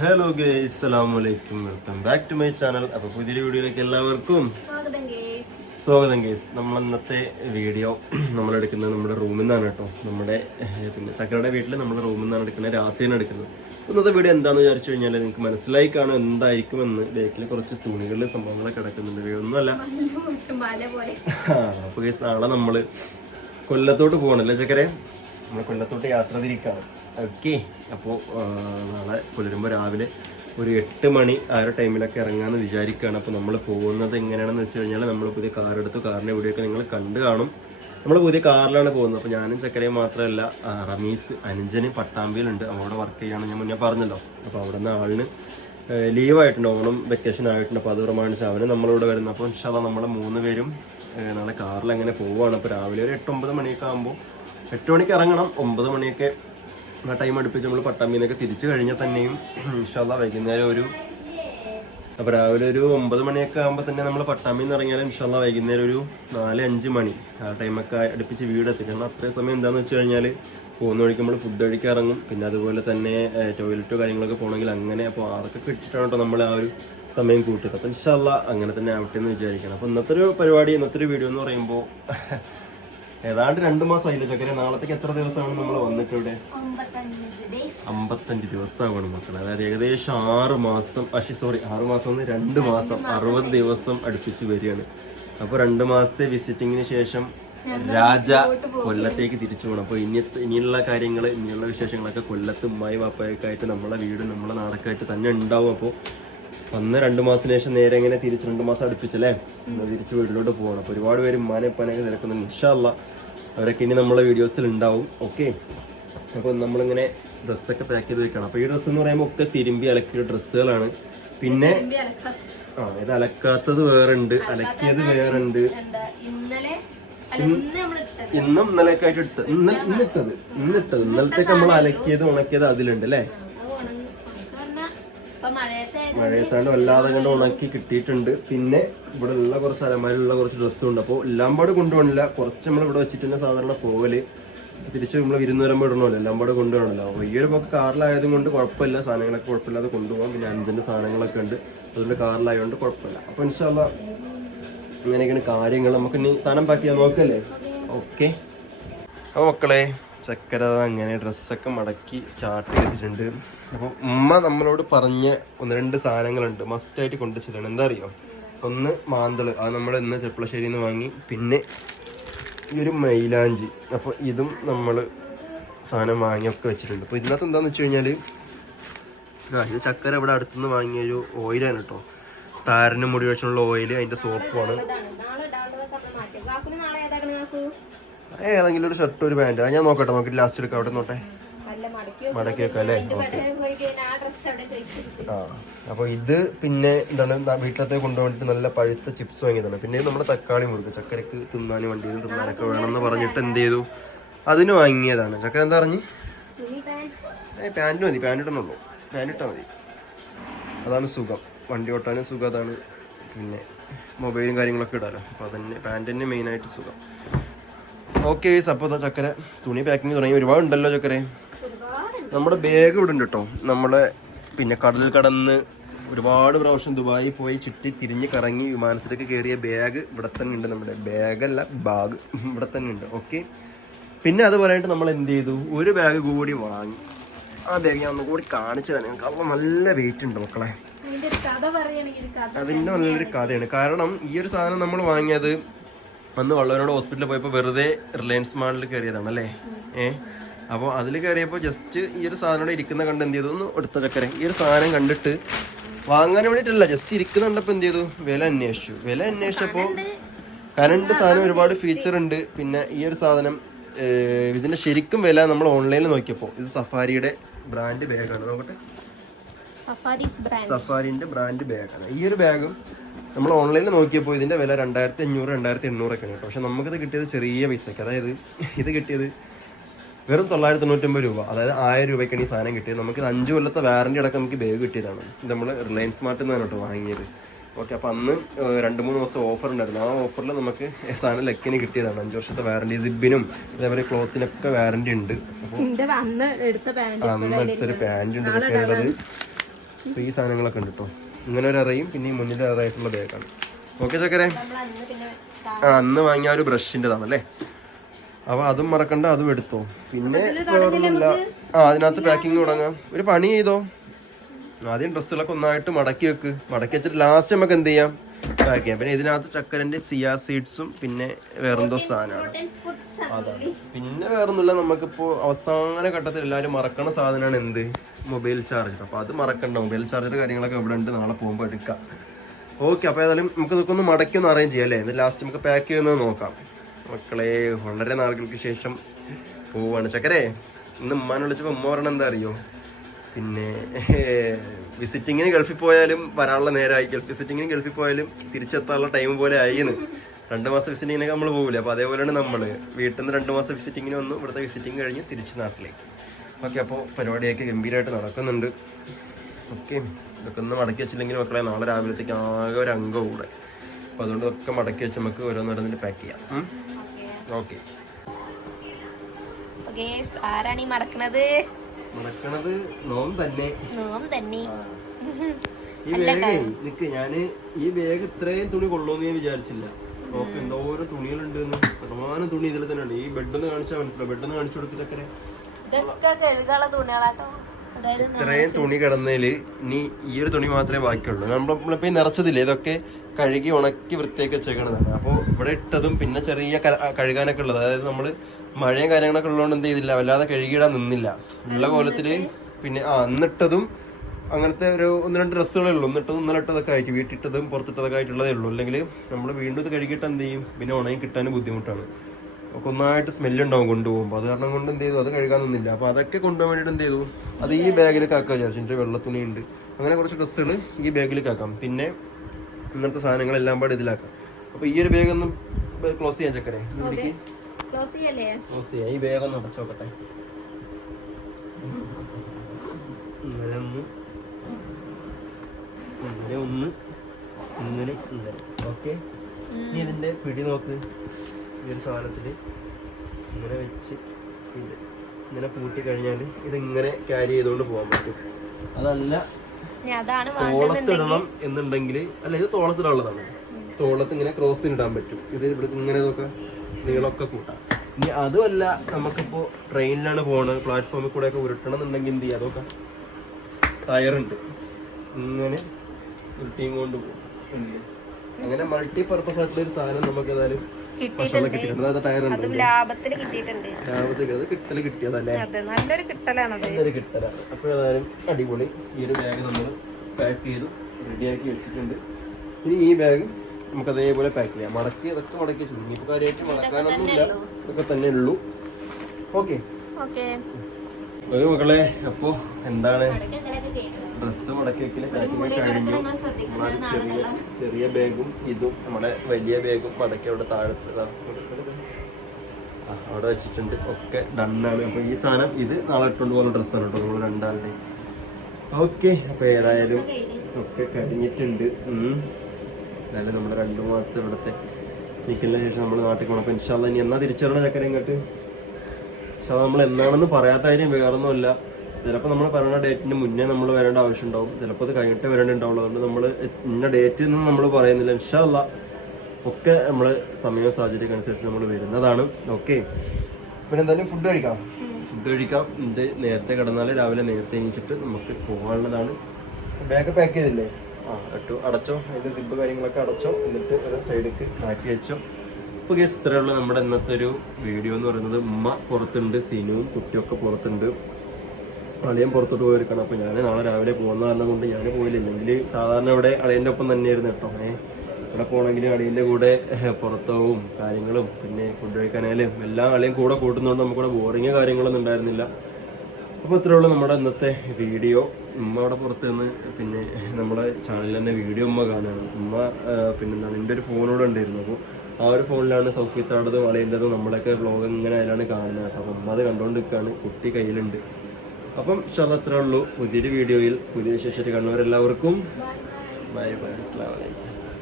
Hello guys അസ്സലാമു അലൈക്കും welcome back to my channel അപ്പോൾ പുതിയൊരു വീഡിയോയിലേക്ക് എല്ലാവർക്കും സ്വാഗതം ഗേസ് നമ്മൾ ഇന്നത്തെ വീഡിയോ നമ്മൾ എടുക്കുന്നത് നമ്മുടെ റൂമിൽ നിന്നാണ് കേട്ടോ. നമ്മുടെ പിന്നെ ചക്കരയുടെ വീട്ടിൽ നമ്മുടെ റൂമിൽ നിന്നാണ് എടുക്കുന്നത് രാത്രിയാണ് എടുക്കുന്നത്. ഇന്നത്തെ വീഡിയോ എന്താണെന്ന് വിചാരിച്ചു കഴിഞ്ഞാൽ നിങ്ങൾക്ക് മനസ്സിലായി കാണും എന്തായിരിക്കും എന്ന് ബേക്കിൽ കുറച്ച് തുണികളിൽ സംഭവങ്ങളൊക്കെ കിടക്കുന്നുണ്ട്. ഒന്നുമല്ല അപ്പോൾ ഗേസ് നാളെ നമ്മൾ കൊല്ലത്തോട്ട് പോകണല്ലേ ചക്കരെ? നമ്മൾ കൊല്ലത്തോട്ട് യാത്ര തിരിക്കാണ്. ഓക്കെ. അപ്പോൾ നാളെ പുലരുമ്പോൾ രാവിലെ ഒരു എട്ട് മണി ആ ഒരു ടൈമിലൊക്കെ ഇറങ്ങാമെന്ന് വിചാരിക്കുകയാണ് അപ്പോൾ നമ്മൾ പോകുന്നത് എങ്ങനെയാണെന്ന് വെച്ച് കഴിഞ്ഞാൽ നമ്മൾ പുതിയ കാർ എടുത്തു കാറിന്റെ വീഡിയോയൊക്കെ നിങ്ങൾ കണ്ടു കാണും. നമ്മൾ പുതിയ കാറിലാണ് പോകുന്നത്. അപ്പോൾ ഞാനും ചക്കരയും മാത്രമല്ല റമീസ് അനുജന് പട്ടാമ്പിയിലുണ്ട്. അവിടെ വർക്ക് ചെയ്യാണ്. ഞാൻ മുന്നേ പറഞ്ഞല്ലോ. അപ്പോൾ അവിടെ നിന്ന് ആളിന് ലീവ് ആയിട്ടുണ്ട്. ഓണം വെക്കേഷൻ ആയിട്ടുണ്ട്. അപ്പോൾ അത് പ്രമാണിച്ച് അവന് നമ്മളിവിടെ വരുന്നത് അപ്പോൾ ഇൻഷാല്ല നമ്മൾ മൂന്ന് പേരും നാളെ കാറിൽ അങ്ങനെ പോവുകയാണ് അപ്പോൾ രാവിലെ ഒരു എട്ട് ഒമ്പത് മണിയൊക്കെ ആകുമ്പോൾ എട്ട് മണിക്ക് ഇറങ്ങണം. ഒമ്പത് മണിയൊക്കെ ആ ടൈം അടുപ്പിച്ച് നമ്മൾ പട്ടാമ്പിന്നൊക്കെ തിരിച്ചു കഴിഞ്ഞാൽ തന്നെയും ഇൻഷാല്ല വൈകുന്നേരം ഒരു അപ്പോൾ രാവിലെ ഒരു ഒമ്പത് മണിയൊക്കെ ആകുമ്പോൾ തന്നെ നമ്മൾ പട്ടാമ്പിയിൽ നിന്ന് ഇറങ്ങിയാലും ഇൻഷാല്ല വൈകുന്നേരം ഒരു നാല് അഞ്ച് മണി ആ ടൈമൊക്കെ അടുപ്പിച്ച് വീടെത്തി. കാരണം അത്രയും സമയം എന്താണെന്ന് വെച്ച് കഴിഞ്ഞാൽ പോകുന്ന വഴിക്ക് നമ്മൾ ഫുഡ് കഴിക്കാൻ ഇറങ്ങും. പിന്നെ അതുപോലെ തന്നെ ടോയ്ലറ്റോ കാര്യങ്ങളൊക്കെ പോകണമെങ്കിൽ അങ്ങനെ അപ്പോൾ അതൊക്കെ കിട്ടിയിട്ടാണ് കേട്ടോ നമ്മൾ ആ ഒരു സമയം കൂട്ടിയത് അപ്പം ഇൻഷാല്ല അങ്ങനെ തന്നെ ആവട്ടെ എന്ന് വിചാരിക്കണം. അപ്പോൾ ഇന്നത്തെ ഒരു പരിപാടി ഇന്നത്തെ ഒരു വീഡിയോ എന്ന് പറയുമ്പോൾ ഏതാണ്ട് രണ്ട് മാസമായില്ല ചക്കര? നാളത്തേക്ക് എത്ര ദിവസമാണ് നമ്മൾ വന്നിട്ട് ഇവിടെ അമ്പത്തഞ്ച് ദിവസമാണ് മക്കളെ. അതായത് ഏകദേശം ആറ് മാസം പക്ഷേ സോറി ആറ് മാസം രണ്ടു രണ്ട് മാസം അറുപത് ദിവസം അടുപ്പിച്ച് വരികയാണ്. അപ്പോൾ രണ്ട് മാസത്തെ വിസിറ്റിങ്ങിന് ശേഷം രാജ കൊല്ലത്തേക്ക് തിരിച്ചു പോകണം. അപ്പോൾ ഇനി ഇനിയുള്ള കാര്യങ്ങൾ ഇനിയുള്ള വിശേഷങ്ങളൊക്കെ കൊല്ലത്ത് ഉമ്മായി വാപ്പയൊക്കെ ആയിട്ട് നമ്മളെ വീട് നമ്മളെ നാടൊക്കെ ആയിട്ട് തന്നെ ഉണ്ടാവും. അപ്പോൾ വന്ന് രണ്ടു മാസത്തിന് ശേഷം നേരെ ഇങ്ങനെ തിരിച്ച് രണ്ടു മാസം അടുപ്പിച്ചല്ലേ? തിരിച്ച് വീട്ടിലോട്ട് പോകണം. അപ്പോൾ ഒരുപാട് പേര് ഉമ്മാനെ ഉപ്പാനൊക്കെ തിരക്കുന്നുണ്ട്. ഇൻഷാല്ല അവരൊക്കെ ഇനി നമ്മളെ വീഡിയോസിൽ ഉണ്ടാവും. ഓക്കെ? അപ്പോൾ നമ്മളിങ്ങനെ ഡ്രസ്സൊക്കെ പാക്ക് ചെയ്ത് വെക്കണം. അപ്പോൾ ഈ ഡ്രസ്സ് എന്ന് പറയുമ്പോൾ ഒക്കെ തിരുമ്പി അലക്കിയ ഡ്രസ്സുകളാണ്. പിന്നെ ആ ഇത് അലക്കാത്തത് വേറെ ഉണ്ട് അലക്കിയത് വേറെ ഉണ്ട് എന്താ ഇന്നലെ? അല്ല നമ്മൾ ഇട്ടത്. ഇന്നും ഇന്നലെയൊക്കെ ആയിട്ട് ഇട്ട് ഇന്ന് ഇന്നിട്ടത് ഇന്നിട്ടത് ഇന്നലത്തേക്ക് നമ്മൾ അലക്കിയത് ഉണക്കിയത് അതിലുണ്ട് അല്ലേ? മഴയത്തെ മഴയത്താണ്ട് വല്ലാതെ കണ്ട് ഉണക്കി കിട്ടിയിട്ടുണ്ട്. പിന്നെ ഇവിടെ ഉള്ള കുറച്ച് അലമാരിലുള്ള കുറച്ച് ഡ്രസ്സും ഉണ്ട്. അപ്പോൾ എല്ലാം പാട് കൊണ്ടുപോകണില്ല. കുറച്ച് നമ്മൾ ഇവിടെ വെച്ചിട്ട് തന്നെ സാധാരണ പോകൽ തിരിച്ച് നമ്മൾ വിരുന്ന് വരുമ്പോൾ ഇടണമല്ലോ. എല്ലാം പാട് കൊണ്ടുപോകണമല്ലോ. അപ്പോൾ ഈ ഒരു പോക്ക് കാറിലായത് കൊണ്ട് കുഴപ്പമില്ല. സാധനങ്ങളൊക്കെ കുഴപ്പമില്ലാതെ കൊണ്ടുപോകാം. പിന്നെ അഞ്ചിന്റെ സാധനങ്ങളൊക്കെ ഉണ്ട്. അതുകൊണ്ട് കാറിലായതുകൊണ്ട് കുഴപ്പമില്ല. അപ്പോൾ ഇൻഷാല്ല അങ്ങനെയൊക്കെയാണ് കാര്യങ്ങൾ നമുക്ക് ഇനി സാധനം പാക്ക് ചെയ്യാൻ നോക്കല്ലേ? ഓക്കെ അപ്പോൾ മക്കളെ ചക്കര അങ്ങനെ ഡ്രസ്സൊക്കെ മടക്കി സ്റ്റാർട്ട് ചെയ്തിട്ടുണ്ട്. അപ്പോൾ ഉമ്മ നമ്മളോട് പറഞ്ഞ ഒന്ന് രണ്ട് സാധനങ്ങളുണ്ട്. മസ്റ്റായിട്ട് കൊണ്ടു ചെല്ലണം. എന്താ അറിയോ? ഒന്ന് മാന്തൾ. അത് നമ്മൾ ഇന്ന് ചെപ്പളശ്ശേരിയിൽ നിന്ന് വാങ്ങി. പിന്നെ ഈ ഒരു മൈലാഞ്ചി. അപ്പോൾ ഇതും നമ്മൾ സാധനം വാങ്ങിയൊക്കെ വെച്ചിട്ടുണ്ട്. അപ്പോൾ ഇതിനകത്ത് എന്താണെന്ന് വെച്ച് കഴിഞ്ഞാൽ ആ ഇത് ചക്കര ഇവിടെ അടുത്തുനിന്ന് വാങ്ങിയ ഒരു ഓയിലാണ് കേട്ടോ താരന് മുടി വെച്ചുള്ള ഓയിൽ അതിന്റെ സോപ്പാണ് ഏതെങ്കിലും ഒരു ഷർട്ട് ഒരു പാന്റ് ഞാൻ നോക്കട്ടെ നോക്കിട്ട് ലാസ്റ്റ് എടുക്കാം. അവിടെ നോട്ടെ മടക്കി വെക്കാം. അല്ലേ? ഓക്കെ ആ അപ്പോൾ ഇത് പിന്നെ എന്താണ് വീട്ടിലത്തെ കൊണ്ടുപോയിട്ട് നല്ല പഴുത്ത ചിപ്സ് വാങ്ങിയതാണ്. പിന്നെ നമ്മുടെ തക്കാളി മുറുക്ക്. ചക്കരക്ക് തിന്നാനും വണ്ടിയിൽ നിന്ന് തിന്നാനൊക്കെ വേണമെന്ന് പറഞ്ഞിട്ട് എന്ത് ചെയ്തു? അതിന് വാങ്ങിയതാണ്. ചക്കര എന്താ പറഞ്ഞു? തുണി പാന്റ് ഏ പാന്റ് മതി. പാന്റ് ഇടണുള്ളൂ. പാന്റ് ഇട്ടാൽ മതി. അതാണ് സുഖം. വണ്ടി ഓട്ടാനും സുഖം അതാണ് പിന്നെ മൊബൈലും കാര്യങ്ങളൊക്കെ ഇടാലോ. അപ്പോൾ അതന്നെ പാന്റ് തന്നെ മെയിനായിട്ട് സുഖം. ഓക്കെ അപ്പോൾ ഇതാ ചക്കര തുണി പാക്കിങ് തുടങ്ങി. ഒരുപാട് ഉണ്ടല്ലോ ചക്കരെ നമ്മുടെ ബാഗ് ഇവിടെ ഉണ്ട് കേട്ടോ നമ്മളെ പിന്നെ കടലിൽ കടന്ന് ഒരുപാട് പ്രാവശ്യം ദുബായി പോയി ചുറ്റി തിരിഞ്ഞ് കറങ്ങി വിമാനത്തിലേക്ക് കയറിയ ബാഗ് ഇവിടെ തന്നെ ഉണ്ട് നമ്മുടെ. ബാഗല്ല ബാഗ് ഇവിടെ തന്നെ ഉണ്ട്. ഓക്കെ പിന്നെ അത് പറയാനായിട്ട് നമ്മൾ എന്ത് ചെയ്തു? ഒരു ബാഗ് കൂടി വാങ്ങി. ആ ബാഗ് ഞാൻ ഒന്നുകൂടി കാണിച്ചു തരാം. നിങ്ങൾക്ക് അത് നല്ല വെയിറ്റ് ഉണ്ട് മക്കളെ. അതിന്റെ നല്ലൊരു കഥയാണ്. കാരണം ഈ ഒരു സാധനം നമ്മൾ വാങ്ങിയത് അന്ന് വള്ളവനോട് ഹോസ്പിറ്റലിൽ പോയപ്പോൾ വെറുതെ റിലയൻസ് മാളിൽ കയറിയതാണ് അല്ലേ? ഏ? അപ്പോൾ അതിൽ കയറിയപ്പോൾ ജസ്റ്റ് ഈ ഒരു സാധനം ഇവിടെ ഇരിക്കുന്ന കണ്ട് എന്ത് ചെയ്തു? ഒന്ന് എടുത്ത ചക്കര. ഈ ഒരു സാധനം കണ്ടിട്ട് വാങ്ങാൻ വേണ്ടിയിട്ടല്ല ജസ്റ്റ് ഇരിക്കുന്ന കണ്ടപ്പോൾ എന്ത് ചെയ്തു? വില അന്വേഷിച്ചു. വില അന്വേഷിച്ചപ്പോൾ കറണ്ട് സാധനം ഒരുപാട് ഫീച്ചർ ഉണ്ട്. പിന്നെ ഈ ഒരു സാധനം ഇതിന്റെ ഇതിന്റെ ശരിക്കും വില നമ്മൾ ഓൺലൈനിൽ നോക്കിയപ്പോൾ ഇത് സഫാരിയുടെ ബ്രാൻഡ് ബാഗാണ് നോക്കട്ടെ. സഫാരിന്റെ ബ്രാൻഡ് ബാഗാണ് ഈ ഒരു ബാഗും നമ്മൾ ഓൺലൈനിൽ നോക്കിയപ്പോൾ ഇതിന്റെ വില രണ്ടായിരത്തി അഞ്ഞൂറ് രണ്ടായിരത്തി എണ്ണൂറൊക്കെയാണ് കേട്ടോ. പക്ഷേ നമുക്കിത് കിട്ടിയത് ചെറിയ പൈസയ്ക്ക് അതായത് ഇത് കിട്ടിയത് വെറും തൊള്ളായിരത്തി തൊണ്ണൂറ്റൊമ്പത് രൂപ. അതായത് ആയിരം രൂപയ്ക്കാണ് ഈ സാധനം കിട്ടിയത്. നമുക്ക് അഞ്ച് കൊല്ലത്തെ വാറണ്ടി അടക്കം നമുക്ക് ബാഗ് കിട്ടിയതാണ്. ഇത് നമ്മൾ റിലയൻസ് സ്മാർട്ടിൽ നിന്നാണ് കേട്ടോ വാങ്ങിയത്. ഓക്കെ അപ്പോൾ അന്ന് രണ്ട് മൂന്ന് ദിവസത്തെ ഓഫർ ഉണ്ടായിരുന്നു. ആ ഓഫറിൽ നമുക്ക് സാധനം ലക്കിന് കിട്ടിയതാണ്. അഞ്ച് വർഷത്തെ വാറണ്ടി സിബിനും അതേപോലെ ക്ലോത്തിനൊക്കെ വാറണ്ടി ഉണ്ട്. അന്ന് എടുത്തൊരു പാന്റ് ഉണ്ട്. ഇതൊക്കെ ഉള്ളത് അപ്പോൾ ഈ സാധനങ്ങളൊക്കെ ഉണ്ട് കേട്ടോ. ഇങ്ങനെ ഒരു അറയും പിന്നെ ഈ മുന്നിൽ അറയായിട്ടുള്ള ബാഗാണ്. ഓക്കെ ചക്കരെ? ആ അന്ന് വാങ്ങിയ ഒരു ബ്രഷിന്റെതാണ് അല്ലേ? അപ്പോൾ അതും മറക്കണ്ട അതും എടുത്തോ. പിന്നെ വേറൊന്നുമില്ല. ആ അതിനകത്ത് പാക്കിങ് തുടങ്ങാം. ഒരു പണി ചെയ്തോ? ആദ്യം ഡ്രസ്സുകളൊക്കെ ഒന്നായിട്ട് മടക്കി വെക്ക്. മടക്കി വെച്ചിട്ട് ലാസ്റ്റ് നമുക്ക് എന്ത് ചെയ്യാം? പാക്ക് ചെയ്യാം. പിന്നെ ഇതിനകത്ത് ചക്കരന്റെ സിയാ സീഡ്സും പിന്നെ വേറെന്തോ സാധനമാണ്. അതാണ് പിന്നെ വേറൊന്നുമില്ല നമുക്കിപ്പോ അവസാന ഘട്ടത്തിൽ എല്ലാവരും മറക്കണ സാധനമാണ് എന്ത്? Mobile charger. അപ്പൊ അത് മറക്കണ്ട. മൊബൈൽ ചാർജർ കാര്യങ്ങളൊക്കെ ഇവിടെ ഉണ്ട്. നാളെ പോകുമ്പോൾ എടുക്കാം. ഓക്കെ അപ്പൊ ഏതായാലും നമുക്ക് ഇതൊക്കെ ഒന്ന് മടക്കി ഒന്ന് അറേഞ്ച് ചെയ്യാം അല്ലേ? ലാസ്റ്റ് നമുക്ക് പാക്ക് ചെയ്യുന്നത് നോക്കാം. മക്കളെ വളരെ നാളുകൾക്ക് ശേഷം പോവാണ്. ചക്കരെ ഇന്ന് ഉമ്മാനെ വിളിച്ചപ്പോൾ ഉമ്മ പറഞ്ഞ എന്താ അറിയോ? പിന്നെ വിസിറ്റിങ്ങിന് ഗൾഫിൽ പോയാലും വരാനുള്ള നേരമായി ഗൾഫ് വിസിറ്റിങ്ങിന് ഗൾഫിൽ പോയാലും തിരിച്ചെത്താനുള്ള ടൈം പോലെ ആയിന്ന്. രണ്ട് മാസം വിസിറ്റിങ്ങിനൊക്കെ നമ്മൾ പോകില്ല അപ്പോൾ അതേപോലെയാണ് നമ്മൾ വീട്ടിൽ നിന്ന് രണ്ട് മാസം വിസിറ്റിങ്ങിന് വന്നു. ഇവിടുത്തെ വിസിറ്റിംഗ് കഴിഞ്ഞ് തിരിച്ച് നാട്ടിലേക്ക്. ഓക്കെ അപ്പോൾ പരിപാടിയൊക്കെ ഗംഭീരമായിട്ട് നടക്കുന്നുണ്ട്. ഓക്കെ ഇതൊക്കെ ഒന്ന് മടക്കി വെച്ചില്ലെങ്കിൽ മക്കളെ നാളെ രാവിലത്തേക്ക് ആകെ ഒരു അംഗം കൂടെ. അപ്പോൾ അതുകൊണ്ട് ഇതൊക്കെ മടക്കി വെച്ച് നമുക്ക് ഓരോന്നോരോന്നിൽ പാക്ക് ചെയ്യാം. ഓക്കെ. ഓക്കെ. ആരാണ് ഈ മടക്കണത്? മടക്കണത് നോം തന്നെ. നോം തന്നെ. ഈ ബാഗേ നിക്ക് ഞാൻ ഈ ബാഗ് ഇത്രയും തുണി കൊള്ളോന്ന് ഞാൻ വിചാരിച്ചില്ല. നോക്ക് ഉണ്ട് തുണികളുണ്ട് പ്രധാന തുണി ഇതിൽ തന്നെ ഉണ്ട് ഈ ബെഡ് കാണിച്ചാൽ മനസ്സിലാവും. ബെഡ് കാണിച്ചു കൊടുത്ത് ചക്കരെ. ഇതൊക്കെ കഴുകാനുള്ള തുണികളാട്ടോ. ഇത്രയും തുണി കിടന്നതിൽ ഇനി ഈ ഒരു തുണി മാത്രമേ ബാക്കിയുള്ളൂ. നമ്മൾ നമ്മളിപ്പോ ഈ നിറച്ചതില്ലേ? ഇതൊക്കെ കഴുകി ഉണക്കി വൃത്തിയാക്കി വെച്ചേക്കണതാണ്. അപ്പോൾ ഇവിടെ ഇട്ടതും പിന്നെ ചെറിയ കഴുകാനൊക്കെ ഉള്ളത്. അതായത് നമ്മൾ മഴയും കാര്യങ്ങളൊക്കെ ഉള്ളതുകൊണ്ട് എന്ത് ചെയ്തില്ല? വല്ലാതെ കഴുകിയിടാൻ നിന്നില്ല. ഉള്ള കോലത്തിൽ പിന്നെ ആ എന്നിട്ടതും അങ്ങനത്തെ ഒരു ഒന്ന് രണ്ട് ഡ്രസ്സുകളേ ഉള്ളൂ എന്നിട്ടതും ഇന്നലെ ഇട്ടതൊക്കെ ആയിട്ട് വീട്ടിട്ടതും പുറത്തിട്ടതൊക്കെ ആയിട്ടുള്ളതേ ഉള്ളൂ അല്ലെങ്കിൽ നമ്മൾ വീണ്ടും ഇത് കഴുകിയിട്ട് എന്ത് ചെയ്യും പിന്നെ ഉണങ്ങി കിട്ടാനും ബുദ്ധിമുട്ടാണ് ഒക്കെ ഒന്നായിട്ട് സ്മെല്ലുണ്ടാവും കൊണ്ടുപോകുമ്പോൾ അത് കാരണം കൊണ്ട് എന്ത് ചെയ്തു അത് കഴുകാൻ നിന്നില്ല അപ്പോൾ അതൊക്കെ കൊണ്ടുപോകാൻ വേണ്ടിയിട്ട് എന്ത് ചെയ്തു അത് ഈ ബാഗിൽ കാക്കുക വിചാരിച്ചു എന്റെ വെള്ള തുണിയുണ്ട് അങ്ങനെ കുറച്ച് ഡ്രസ്സുകൾ ഈ ബാഗിൽ കാക്കാം പിന്നെ ഇന്നത്തെ സാധനങ്ങളെല്ലാം പാടെ ഇതിലാക്കാം അപ്പോൾ ഈ ഒരു ബാഗ് ഒന്ന് ക്ലോസ് ചെയ്യാൻ ചക്കരെ ക്ലോസ് ചെയ്യാം ഈ ബാഗ് ഒന്ന് അടച്ചു നോക്കട്ടെ ഒന്ന് ഇങ്ങനെ ഒന്ന് ഇന്നലെ ഇന്നലെ ഓക്കെ ഇനി ഇതിന്റെ പിടി നോക്ക്. ഈ ഒരു സാധനത്തിൽ ഇങ്ങനെ വെച്ച് ഇത് ഇങ്ങനെ പൂട്ടി കഴിഞ്ഞാൽ ഇത് ഇങ്ങനെ ക്യാരി ചെയ്തുകൊണ്ട് പോകാൻ പറ്റും. അതല്ല തോളത്തിടണം എന്നുണ്ടെങ്കിൽ അല്ല ഇത് തോളത്തിലുള്ളതാണ് തോളത്ത് ഇങ്ങനെ ക്രോസ് ഇടാൻ പറ്റും. ഇത് ഇവിടെ ഇങ്ങനെ നോക്ക. നീളമൊക്കെ കൂട്ടാം. ഇനി അതുമല്ല നമുക്കിപ്പോൾ ട്രെയിനിലാണ് പോകുന്നത് പ്ലാറ്റ്ഫോമിൽ കൂടെ ഒക്കെ ഉരുട്ടണം എന്നുണ്ടെങ്കിൽ എന്ത് ചെയ്യാം? അതൊക്കെ ടയറുണ്ട് ഇങ്ങനെ ഉരുട്ടിയും കൊണ്ട് പോകും. അങ്ങനെ മൾട്ടി പർപ്പസ് ആയിട്ടുള്ള ഒരു സാധനം നമുക്ക് ഏതായാലും ലാഭത്തിൽ കിട്ടൽ കിട്ടിയതല്ലേ? നല്ലൊരു കിട്ടലാണ് അപ്പൊ ഏതായാലും അടിപൊളി. ഈ ഒരു ബാഗ് നമ്മൾ പാക്ക് ചെയ്തു റെഡിയാക്കി വെച്ചിട്ടുണ്ട്. ഇനി ഈ ബാഗ് നമുക്ക് അതേപോലെ പാക്ക് ചെയ്യാം. മടക്കി അതൊക്കെ മടക്കി വെച്ചത് ഇനിയിപ്പോ കാര്യമായിട്ട് മടക്കാനൊന്നുമില്ല. ഇതൊക്കെ തന്നെ ഉള്ളൂ. ഓക്കെ ഒരു മക്കളെ അപ്പോ എന്താണ്? ഡ്രസ്സ് മുടക്കിയൊക്കെ പാക്കിങ് കഴിഞ്ഞു നമ്മളത് ചെറിയ ചെറിയ ബാഗും ഇതും നമ്മുടെ വലിയ ബാഗും മടക്കി അവിടെ താഴത്ത് ആ, അവിടെ വെച്ചിട്ടുണ്ട്. ഒക്കെ ഡണ്ണാണ്. അപ്പോൾ ഈ സാധനം ഇത് നാളെ ഇട്ടുകൊണ്ട് പോകുന്ന ഡ്രസ്സാണ് കേട്ടോ. നമ്മൾ രണ്ടാളുടെ ഓക്കെ അപ്പോൾ ഏതായാലും ഒക്കെ കഴിഞ്ഞിട്ടുണ്ട്. എന്നാലും നമ്മുടെ രണ്ടു മാസത്തെ ഇവിടുത്തെ നിൽക്കുന്നതിന് ശേഷം നമ്മൾ നാട്ടിൽ പോകണം അപ്പൊ ഇൻഷാല്ല ഇനി എന്നാ തിരിച്ചറിയണ ചക്കര ഇങ്ങോട്ട്? പക്ഷെ അത് നമ്മൾ എന്നാണെന്ന് പറയാത്ത കാര്യം വേറൊന്നുമല്ല. ചിലപ്പോൾ നമ്മൾ പറയുന്ന ഡേറ്റിന് മുന്നേ നമ്മൾ വരേണ്ട ആവശ്യം ഉണ്ടാവും ചിലപ്പോൾ അത് കഴിഞ്ഞിട്ട് വരേണ്ടിണ്ടാവുള്ളൂ. അതുകൊണ്ട് നമ്മൾ ഇന്ന ഡേറ്റിൽ നിന്ന് നമ്മൾ പറയുന്നില്ല. ഇൻഷല്ല ഒക്കെ നമ്മൾ സമയ സാഹചര്യം അനുസരിച്ച് നമ്മൾ വരുന്നതാണ്. ഓക്കെ. പിന്നെ എന്തായാലും ഫുഡ് കഴിക്കാം? ഫുഡ് കഴിക്കാം. ഇത് നേരത്തെ കിടന്നാൽ രാവിലെ നേരത്തെ എണീച്ചിട്ട് നമുക്ക് പോകാനുള്ളതാണ്. ബാഗ് പാക്ക് ചെയ്തില്ലേ? ആ ഇട്ടു. അടച്ചോ. അതിന്റെ സിബ് കാര്യങ്ങളൊക്കെ അടച്ചോ. എന്നിട്ട് ഒരു സൈഡിലേക്ക് മാറ്റി വെച്ചോ. ഇപ്പോൾ കേസ് ഇത്രയുള്ള നമ്മുടെ ഇന്നത്തെ ഒരു വീഡിയോ എന്ന് പറയുന്നത് ഉമ്മ പുറത്തുണ്ട് സിനുവും കുട്ടിയൊക്കെ പുറത്തുണ്ട്. അളിയൻ പുറത്തോട്ട് പോയിരിക്കണം. അപ്പോൾ ഞാൻ നാളെ രാവിലെ പോകുന്ന കാരണം കൊണ്ട് ഞാൻ പോയില്ലെങ്കിൽ സാധാരണ ഇവിടെ അളിയന്റെ ഒപ്പം തന്നെയായിരുന്നു കേട്ടോ. ഏ ഇവിടെ പോകണമെങ്കിൽ അളിയന്റെ കൂടെ പുറത്തോവും കാര്യങ്ങളും പിന്നെ ഫുഡ് കഴിക്കാനായാലും എല്ലാം അളിയൻ കൂടെ കൂട്ടുന്നതുകൊണ്ട് നമുക്കിവിടെ ബോറിങ് കാര്യങ്ങളൊന്നും ഉണ്ടായിരുന്നില്ല. അപ്പോൾ ഇത്രേ ഉള്ളൂ നമ്മുടെ ഇന്നത്തെ വീഡിയോ. ഉമ്മ അവിടെ പുറത്ത് നിന്ന് പിന്നെ നമ്മുടെ ചാനലിൽ തന്നെ വീഡിയോ ഉമ്മ കാണുകയാണ്. ഉമ്മ പിന്നെ എന്താണ് എന്റെ ഒരു ഫോണോടെ ഉണ്ടായിരുന്നു. അപ്പോൾ ആ ഒരു ഫോണിലാണ് സൗഫിത്താടതും അളിയന്റെതും നമ്മളൊക്കെ വ്ളോഗ് ഇങ്ങനെ അതിലാണ് കാണുന്നത് കേട്ടോ. അപ്പം അത് കണ്ടുകൊണ്ട് നിൽക്കുകയാണ് കുട്ടി കയ്യിലുണ്ട്. അപ്പം ചതത്രേ അത്രേ ഉള്ളൂ. പുതിയൊരു വീഡിയോയിൽ പുതിയ വിശേഷത്തിൽ കണ്ടവരെല്ലാവർക്കും ബൈ ബൈ അസ്സലാമു അലൈക്കും